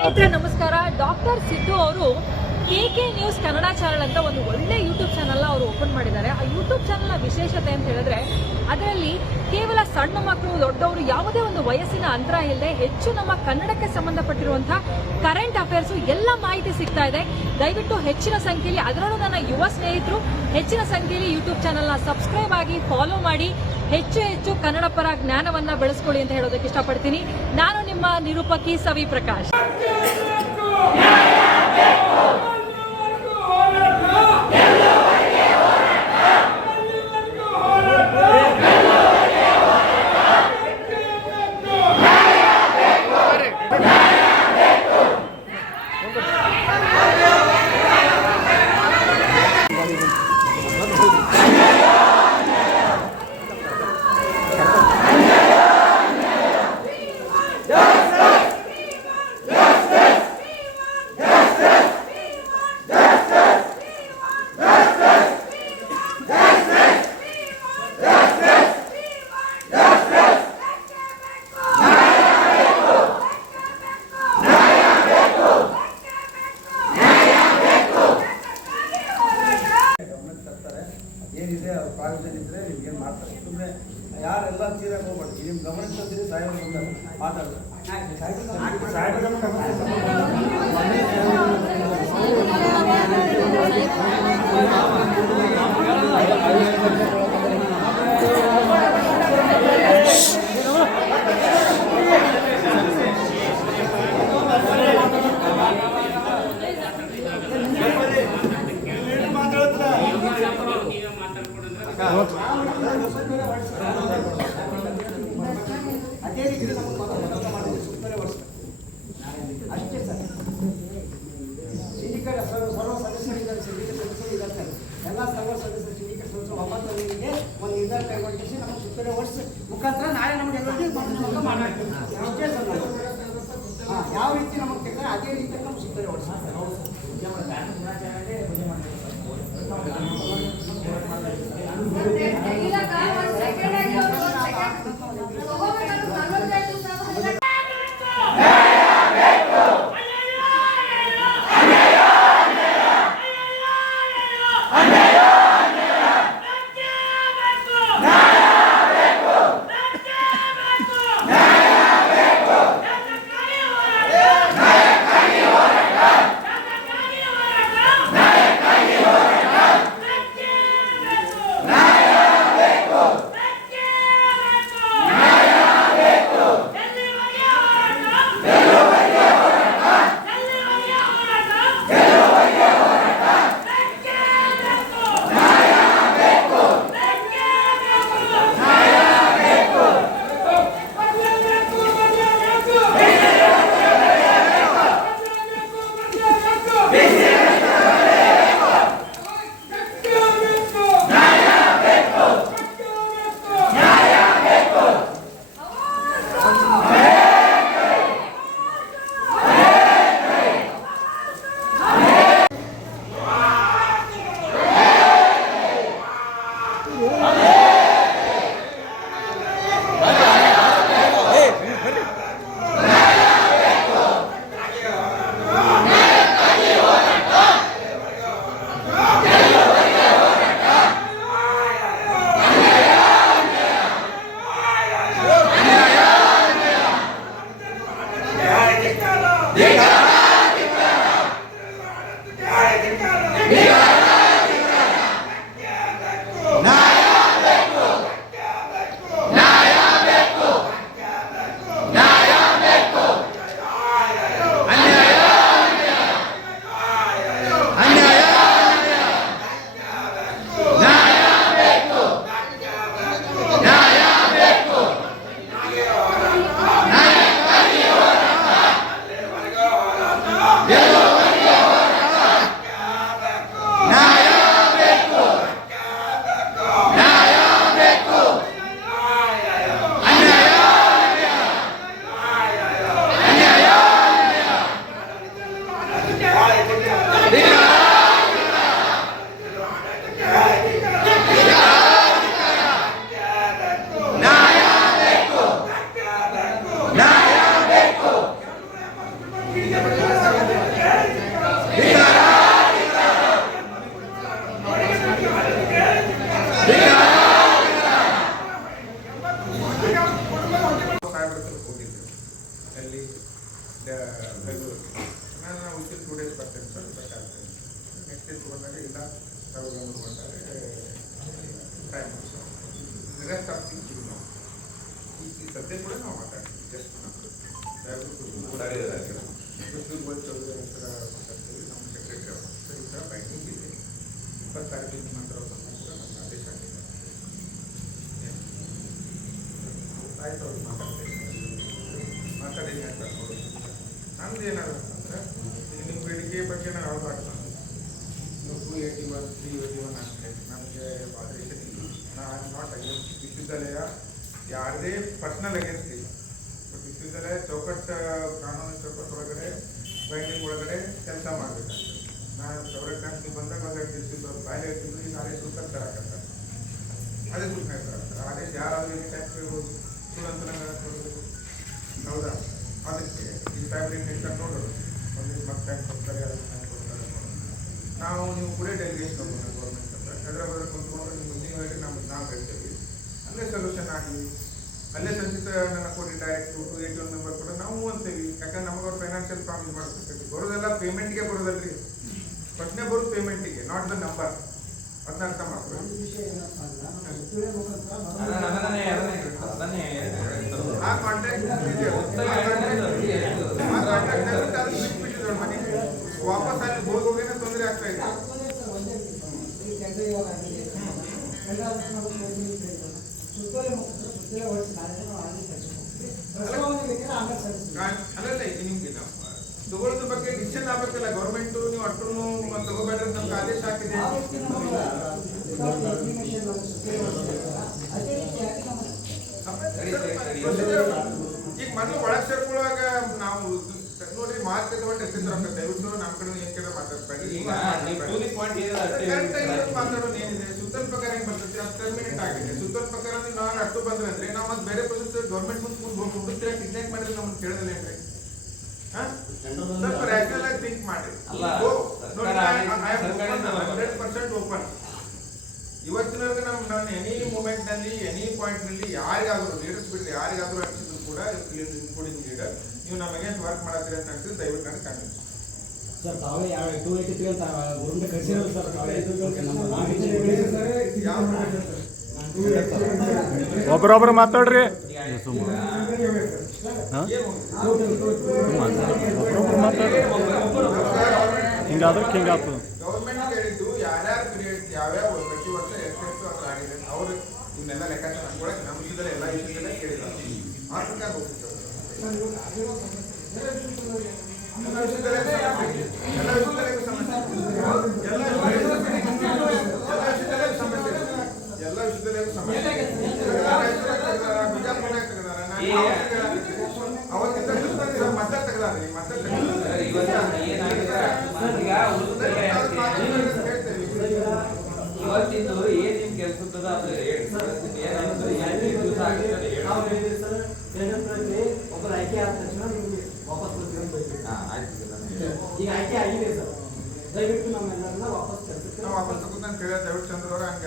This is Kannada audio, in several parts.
ಸ್ನೇಹಿತರೆ ನಮಸ್ಕಾರ. ಡಾಕ್ಟರ್ ಸಿದ್ದು ಅವರು KK ನ್ಯೂಸ್ ಕನ್ನಡ ಚಾನಲ್ ಅಂತ ಒಂದು ಒಳ್ಳೆ ಯೂಟ್ಯೂಬ್ ಚಾನಲ್ ಅವರು ಓಪನ್ ಮಾಡಿದ್ದಾರೆ. ಆ ಯೂಟ್ಯೂಬ್ ಚಾನಲ್ನ ವಿಶೇಷತೆ ಅಂತ ಹೇಳಿದ್ರೆ ಅದರಲ್ಲಿ ಕೇವಲ ಸಣ್ಣ ಮಕ್ಕಳು ದೊಡ್ಡವರು ಯಾವುದೇ ಒಂದು ವಯಸ್ಸಿನ ಅಂತರ ಇಲ್ಲದೆ ಹೆಚ್ಚು ನಮ್ಮ ಕನ್ನಡಕ್ಕೆ ಸಂಬಂಧಪಟ್ಟಿರುವಂತಹ ಕರೆಂಟ್ ಅಫೇರ್ಸ್ ಎಲ್ಲ ಮಾಹಿತಿ ಸಿಗ್ತಾ ಇದೆ. ದಯವಿಟ್ಟು ಹೆಚ್ಚಿನ ಸಂಖ್ಯೆಯಲ್ಲಿ, ಅದರಲ್ಲೂ ನನ್ನ ಯುವ ಸ್ನೇಹಿತರು ಹೆಚ್ಚಿನ ಸಂಖ್ಯೆಯಲ್ಲಿ ಯೂಟ್ಯೂಬ್ ಚಾನಲ್ನ ಸಬ್ಸ್ಕ್ರೈಬ್ ಆಗಿ ಫಾಲೋ ಮಾಡಿ ಹೆಚ್ಚು ಕನ್ನಡ ಪರ ಜ್ಞಾನವನ್ನ ಬೆಳೆಸ್ಕೊಳ್ಳಿ ಅಂತ ಹೇಳೋದಕ್ಕೆ ಇಷ್ಟಪಡ್ತೀನಿ. ನಾನು ನಿಮ್ಮ ನಿರೂಪಕಿ ಸವಿ ಪ್ರಕಾಶ್. ಏನಿದೆ ಅವ್ರ ಪ್ರಾವಿಷನ್ ಇದ್ದರೆ ನಿಮ್ಗೇನು ಮಾಡ್ತಾರೆ. ಸುಮ್ಮನೆ ಯಾರೆಲ್ಲ ತೀರಾಗಿ ಹೋಗ್ಬಾರ್ದು. ನಿಮ್ಮ ಗಮನಕ್ಕೆ ತಂದಿರಿ ಸಾಹೇಬರು ಮಾತಾಡ್ತಾರೆ. ಅದೇ ರೀತಿ ನಮಗೆ ಮಾಡಿದ್ದೀವಿ. ಸುತ್ತಲೇ ವರ್ಷ ಅಷ್ಟೇ ಸರ್. ಸಿಂಡಿಕೇಟ್ ಸರ್ವ ಸದಸ್ಯರಿದ್ದಾರೆ, ಸಿಂಡಿಕೇಟ್ ಸದಸ್ಯರು ಇದ್ದಾರೆ ಸರ್. ಎಲ್ಲ ಸರ್ವ ಸದಸ್ಯರು ಸಿಂಡಿಕೇಟ್ ಸದಸ್ಯರು 9 ಮಂದಿಗೆ ಒಂದು ನಿರ್ಧಾರ ಕೈಗೊಂಡಿಸಿ ನಮ್ಮ ಸುತ್ತಲೇ ವರ್ಷ ಮುಖಾಂತರ ನಾಳೆ ನಮಗೆ ಎಲ್ಲರಿಗೂ ಮಾಡ್ತೀವಿ. ಅಷ್ಟೇ ಸರ್. ಯಾವ ರೀತಿ ನಮಗೆ ತೆಗೆದ್ರೆ ಅದೇ ರೀತಿ ನಮ್ಮ ಸುತ್ತಲೇ ವರ್ಷ ಬೆಂಗಳೂರು ನಾನು ವಿತಿನ್ 2 days ಬರ್ತೇನೆ ಸರ್ ಬಟ್ ಆಗ್ತೇನೆ ನೆಕ್ಸ್ಟ್ ಡೇ ತೊಗೊಂಡಾಗ ಇಲ್ಲ ತಗೊಂಡು ಬಂದಾಗ ಟೈಮ್ ರೆಸ್ಟ್ ಆಫ್ ಥಿಂಗ್ಸ್ ಇದು ನಾವು ಈ ಸದ್ಯ ಕೂಡ ನಾವು ಮಾತಾಡ್ತೀವಿ ಜಸ್ಟ್ ನಾವು ದಯವಿಟ್ಟು ಬಸ್ ಚೌಧರಿ ಹತ್ರ ಮಾತಾಡ್ತೀವಿ ನಮ್ಮ ಸೆಕ್ರೆಟರಿ ಅವರು ಸರ್ ಈ ಥರ ಬೈಕಿಂಗ್ ಇದೆ 20 ತಾರೀಕಿನ ನಂತರ ಕೂಡ ನಮ್ಮ ಆದೇಶ ಆಗಿದೆ ಆಯ್ತು ಅವ್ರು ಮಾತಾಡಿ ಅಂತ ನೋಡೋದು ನಮ್ದು ಏನಾಗುತ್ತೆ ಅಂದರೆ ಈಗ ನಿಮ್ಮ ಬೇಡಿಕೆ ಬಗ್ಗೆ ನಾವು ಯಾವ್ದು ಆಗ್ತಾನೆ 281 381 ಆಗ್ತದೆ ನಮಗೆ ಆದೇಶ ನಾನು ನಾಟ್ ಅಗೇನ್ಸ್ಟ್ ವಿಶ್ವವಿದ್ಯಾಲಯ ಯಾರದೇ ಪರ್ಸನಲ್ ಅಗೇನ್ಸ್ಟ್ ಇಲ್ಲ ಬಟ್ ವಿಶ್ವವಿದ್ಯಾಲಯ ಚೌಕಟ್ಟು ಕಾನೂನು ಚೌಕಟ್ಟು ಒಳಗಡೆ ಬೈಂಡಿಂಗ್ ಒಳಗಡೆ ಕೆಲಸ ಮಾಡಬೇಕಾಗ್ತದೆ ನಾನು ಫೆವ್ರೇಟ್ ಟೈಮ್ಗೆ ಬಂದಾಗ ಒಂದು ತಿಳಿಸಿದ್ದು ಬಾಯಿ ಹೇಳ್ತಿದ್ರು ಈಗ ಆದೇಶ ಶುಲ್ಕ ತರಕತ್ತಾರೆ ಅದೇ ಶುಲ್ಕ ತರಕ್ತಾರೆ ಆದೇಶ ಯಾರಾದರೂ ಇಲ್ಲಿ ಟ್ಯಾಕ್ಸ್ ಇರ್ಬೋದು ಸ್ಟೂಡೆಂಟ್ ಕೊಡಬೇಕು ಹೌದಾ ಅದಕ್ಕೆ ಈ ಫ್ಯಾಮಿಲಿ ನೆಕ್ಸ್ಟ್ ನೋಡೋದು ಒಂದು ಮತ್ತೆ ಟ್ಯಾಂಕ್ ಕೊಡ್ತಾರೆ ಅದಕ್ಕೆ ಟ್ಯಾಂಕ್ ಕೊಡ್ತಾರೆ ನಾವು ನೀವು ಕೂಡ ಡೆಲಿಗೇಷನ್ ಹೋಗೋಣ ಗೌರ್ಮೆಂಟ್ ಅಂತ ಹೈದ್ರಾಬಾದ್ ಕುಂತ್ಕೊಂಡು ನೀವು ಹೇಳಿ ನಾವು ಹೇಳ್ತೇವೆ ಅಲ್ಲೇ ಸೊಲ್ಯೂಷನ್ ಆಗಲಿ ಅಲ್ಲೇ ಸಂಚಿತ ನನ್ನ ಕೊಡಿ ಡೈರೆಕ್ಟ್ 281 ನಂಬರ್ ಕೂಡ ನಾವು ಅಂತೀವಿ ಯಾಕಂದ್ರೆ ನಮಗೆ ಅವ್ರು ಫೈನಾನ್ಷಿಯಲ್ ಪ್ರಾಮಿಸ್ ಮಾಡಬೇಕು ಬರೋದೆಲ್ಲ ಪೇಮೆಂಟ್ಗೆ ಬರೋದಲ್ರಿ ಪ್ರಶ್ನೆ ಬರೋದು ಪೇಮೆಂಟಿಗೆ ನಾಟ್ ದ ನಂಬರ್ ಅದನ್ನ ಅರ್ಥ ಮಾಡ್ಕೊಳ್ಳಿ ಒಂದು ವಿಷಯ ಏನಪ್ಪ ಅಂದ್ರೆ ನಮ್ಮ ಸುತ್ತೋಲೆ ಮುಖಾಂತರ ಆ ಕಾಂಟ್ರಾಕ್ಟ್ ಇದೆ ಆ ಕಾಂಟ್ರಾಕ್ಟ್ ಬಿಟ್ಬಿಟ್ಟಿದ್ರು ಮನೆ ವಾಪಸ್ ಅಲ್ಲಿ ಹೋಗೋಗೇನೆ ತೊಂದರೆ ಆಗ್ತಾ ಇದೆ ಸುತ್ತೋಲೆ ಮುಖಾಂತರ ಸುತ್ತೋಲೆ ಹೊಡಿಸಿ ನಾವು ಆಗಿ ಅಲ್ಲಲ್ಲ ಈಗ ನಿಮ್ಗೆ ತಗೊಳ್ಳೋದ್ರ ಬಗ್ಗೆ ಡಿಸಿಷನ್ ಆಗ್ಬೇಕಲ್ಲ ಗೌರ್ಮೆಂಟ್ ನೀವು ಅಟ್ರು ತಗೋಬೇಡ್ರಿ ಅಂತ ನಮ್ಗೆ ಆದೇಶ ಹಾಕಿದೆ ಈಗ ಮೊದಲು ಒಳಗೆ ಸೇರ್ಕೊಳ್ಳುವಾಗ ನಾವು ನೋಡ್ರಿ ಮಾತು ತಗೊಂಡು ಎತ್ತಿದ್ರೆ ದಯವಿಟ್ಟು ನಮ್ಮ ಕಡೆ ಏನ್ ಕೇಳ ಮಾತಾಡ್ಬೇಡಿ ಮಾತಾಡೋದು ಏನಿದೆ ಸುತ್ತಲ ಪ್ರಕಾರ ಹೆಂಗ್ ಬರ್ತೈತೆ ಅದು ಟರ್ಮಿನೇಟ್ ಆಗಿದೆ ಸುತ್ತಲ ಪ್ರಕಾರ ನಾನು ಅಟ್ಟು ಬಂದ್ರೆ ಅಂದ್ರೆ ನಾವು ಮತ್ತೆ ಬೇರೆ ಪ್ರೊಸೆಸ್ ಗೌರ್ಮೆಂಟ್ ಮುಂದೆ ಹುಡುಕ್ತಿರ ಕಿಡ್ನಾಪ್ ಮಾಡಿದ್ರೆ ನಮ್ಮನ್ನು ಕೇಳೋದಿಲ್ಲ ಏನ್ರಿ ಸ್ವಲ್ಪ ರ್ಯಾಷನಲ್ ಆಗಿ ಥಿಂಕ್ ಮಾಡಿ 100% ಓಪನ್ ಇವತ್ತಿನವರೆಗೆ ನಾನು ಎನಿ ಮೂಮೆಂಟ್ ನಲ್ಲಿ ಎನಿ ಪಾಯಿಂಟ್ ನಲ್ಲಿ ಯಾರಿಗಾದ್ರು ಲೀಡರ್ಸ್ ಬಿಡ್ರಿ ಯಾರಿಗಾದ್ರೂ ಅನಿಸಿದ್ರು ಕೂಡ ಇನ್ಕ್ಲೂಡಿಂಗ್ ಲೀಡರ್ ನೀವು ನಮಗೆ ವರ್ಕ್ ಮಾಡತ್ತೀರಿ ಅಂತ ಅನ್ಸಿದ್ರೆ ದಯವಿಟ್ಟು ನನಗೆ ಕನ್ವಿನ್ಸ್ ಸರ್ ತಾವೇ ಯಾವ 283 ಅಂತ ಗೌರ್ಮೆಂಟ್ ಕಳಿಸಿರಲ್ಲ ಸರ್ ತಾವೇ ಒಬ್ಬರೊಬ್ಬರು ಮಾತಾಡ್ರಿ ಹಿಂಗಾದ್ರೆ ಹಿಂಗಾಗ್ತದೆ ಗೌರ್ಮೆಂಟ್ ಹೇಳಿದ್ದು ಯಾರ್ಯಾರು ಪೀರಿಯಡ್ ಯಾವ್ಯಾವ ಪ್ರತಿ ವರ್ಷ ಎಷ್ಟು ಅದ್ರ ಆಗಿದೆ ಅವರು ಇವನ್ನೆಲ್ಲ ಲೆಕ್ಕಾಚಾರ ಹಾಕೊಳಕ್ಕೆ ನಮ್ಮ ವಿಷಯದಲ್ಲಿ ಎಲ್ಲ ವಿಷಯದಲ್ಲೇ ಕೇಳಿದ್ದಾರೆ ಆ ಪ್ರಕಾರ ಹೋಗ್ತಿತ್ತು ಎಲ್ಲ ವಿಷಯದಲ್ಲೇ ಸಮಸ್ಯೆ ಬಿಜಾಪುರ ಅವತ್ತಿಂದ ಮತ್ತೆ ತೆಗೆದಾರೆ ಮತ್ತೆ ಇವತ್ತಿಂದು ಏನ್ ನಿಮ್ ಕೆಲ್ಸದ ಅದು ಒಬ್ಬರು ಆಯ್ಕೆ ಆದ ತಕ್ಷಣ ನಿಮ್ಗೆ ವಾಪಸ್ ಈಗ ಆಯ್ಕೆ ಆಗಿದೆ ಸರ್ ದಯವಿಟ್ಟು ನಮ್ಮೆಲ್ಲರನ್ನ ವಾಪಸ್ ಕೆಲಸಕ್ಕೆ ನಾವು ವಾಪಸ್ ತಗೊಂಡು ಕೇಳಿದ ದಯವಿಟ್ಟು ಚಂದ್ರ ಅವರ ಹಂಗೆ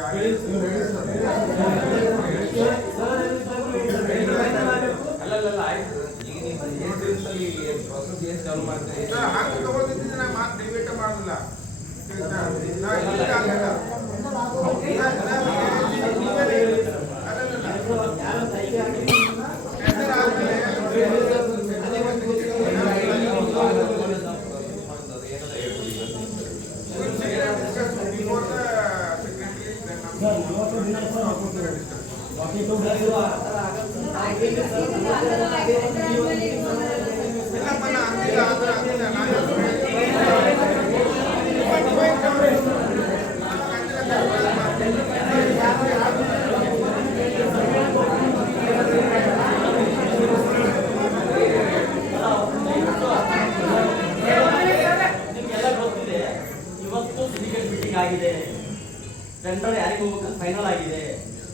ಅಲ್ಲಲ್ಲ ಆಯ್ತು ಈಗ ನೀವು ಏನ್ ದಿವಸದಲ್ಲಿ ಪ್ರೊಸೆಸ್ ಏನ್ ಚಾಲು ಮಾಡ್ತೀರಿ ಹಾಗೆ ತಗೊಳ್ತಿದ್ದೆ ನಾ ಮಾತು ಡಿಬೇಟ್ ಮಾಡೋದಿಲ್ಲ ಟೆಂಡರ್ ಯಾರಿಗೆ ಹೋಗ್ಬೇಕು ಫೈನಲ್ ಆಗಿದೆ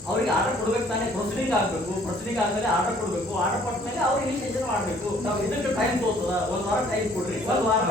ಅವ್ರಿಗೆ ಆರ್ಡರ್ ಕೊಡ್ಬೇಕು ತಾನೇ ಪ್ರೊಸೀಡಿಂಗ್ ಆಗಬೇಕು ಪ್ರೊಸೀಡಿಂಗ್ ಆದ್ಮೇಲೆ ಆರ್ಡರ್ ಕೊಡಬೇಕು ಆರ್ಡರ್ ಕೊಟ್ಟ ಮೇಲೆ ಅವ್ರು ಇನಿಷಿಯೇಷನ್ ಮಾಡಬೇಕು ನಾವು ಇದಕ್ಕೆ ಟೈಮ್ ತೋರ್ತದ 1 ವಾರ ಟೈಮ್ ಕೊಡ್ರಿ 1 ವಾರ